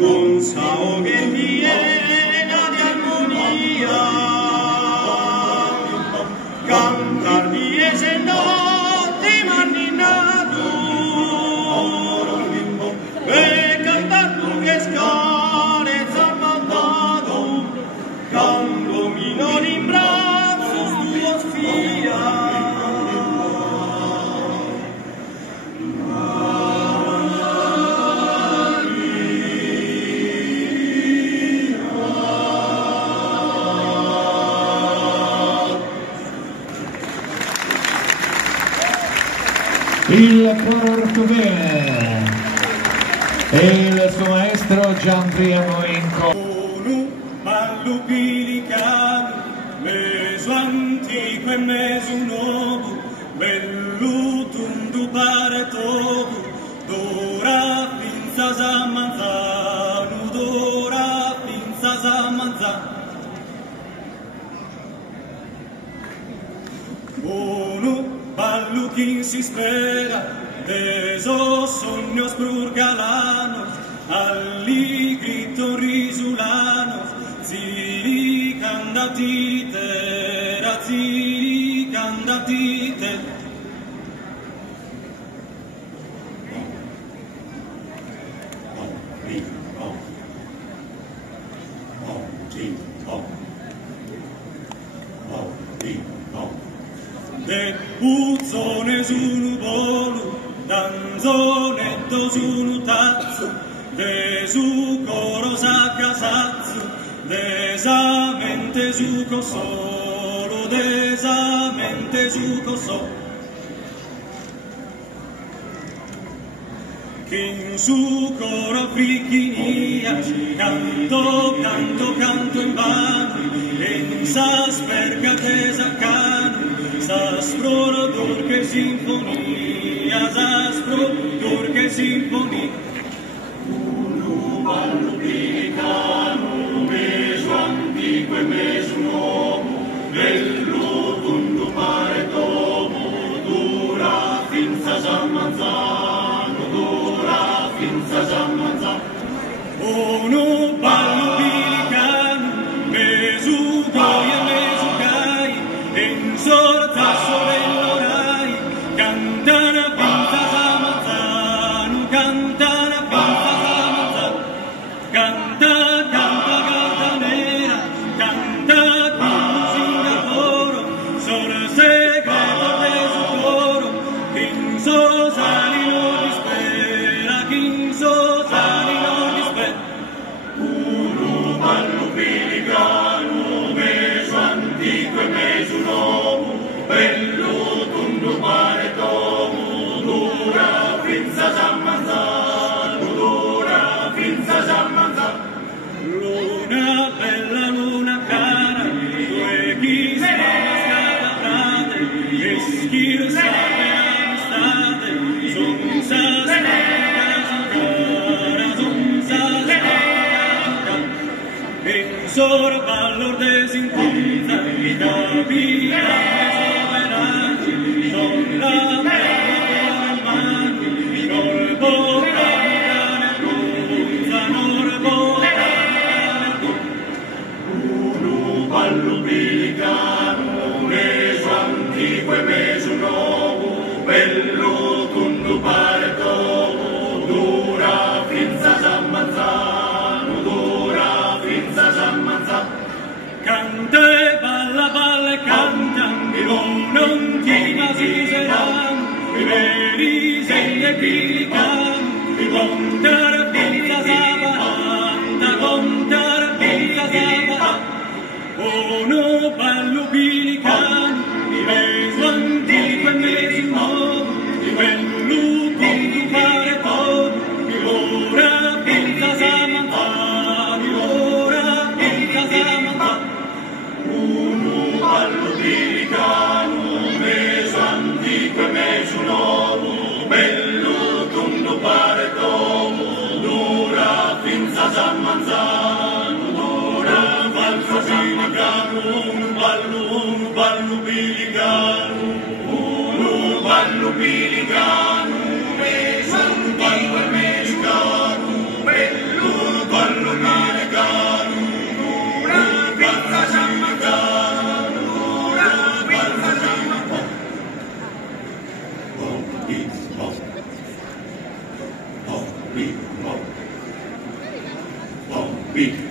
Un sao che piena di armonia, cantar dies e notti m'anninato, e cantar tu che scarezza mandato, canto minor in brazos tuos fia. Il coro ortobene e il suo maestro Gianpriamo Inco. Unu ballo pilicano, meso antico e meso nuovo, bello tundu pare todo, d'ora finza zamanzano, d'ora finza zamanzano. Unu ballo quien si spera, de esos sueños prurgalanos, alli grito risulanos, ziri candatite, razziri candatite. De puzzone su un bolo, danzonetto su un tazzo, de su coro s'accasazzo, desamente su cosolo, desamente su cosolo. Che in su coro fricchinia, canto, canto, canto in vano, e in s'asperga tesa cano, s'aspro l'odor che sinfonia, s'aspro l'odor che sinfonia. Unu ballo pilicano, meso antico e meso nuovo, bello tundu pare tomo, dura finza zamanzano, dura finza zamanzano. Unu ballo pilicano, meso goi e meso gai, e in sorta sorellorai, cantana finza zamanzano, cantana finza zamanzano, canta, canta, canta nera, canta musica d'oro, sor segreto teso coro, che in sosali non dispera, che in sosali non dispera. Unu ballo pilicano, meso antico e meso nuovo, bello tundu pare tomo, dura finza zamanzano, dura finza zamanzano. Luna bella, luna cara, due chi scala frate, e schirsa amistade, son s'aspetta cara, son s'aspetta. In sorballo desinconza, capita esoberati, son la bella mani, col bocca nel cunza, nor bocca nel cunza. Unu ballo pilicano, meso antico e meso nuovo, bello tundu pare tomo, dura finza zamanzano, dura finza zamanzano. Canta e balla, balla e canta, non ti masuseranno, i veri segni pilicano, contare finza zamanzano, contare finza zamanzano. Uno ballo pilicano, meso antico e meso nuovo, quello tundu pare todo, ora finza zamanzano, ora finza zamanzano. Unu ballo pilicano, meso antico e meso nuovo, bello tundu pare tomo. ballo bilicano, unu ballo bilicano, un ballo americano, bello ballo bilicano, una pizza giamaicana, una pizza giamaicana. Oh, pizza, oh, pizza, oh, pizza.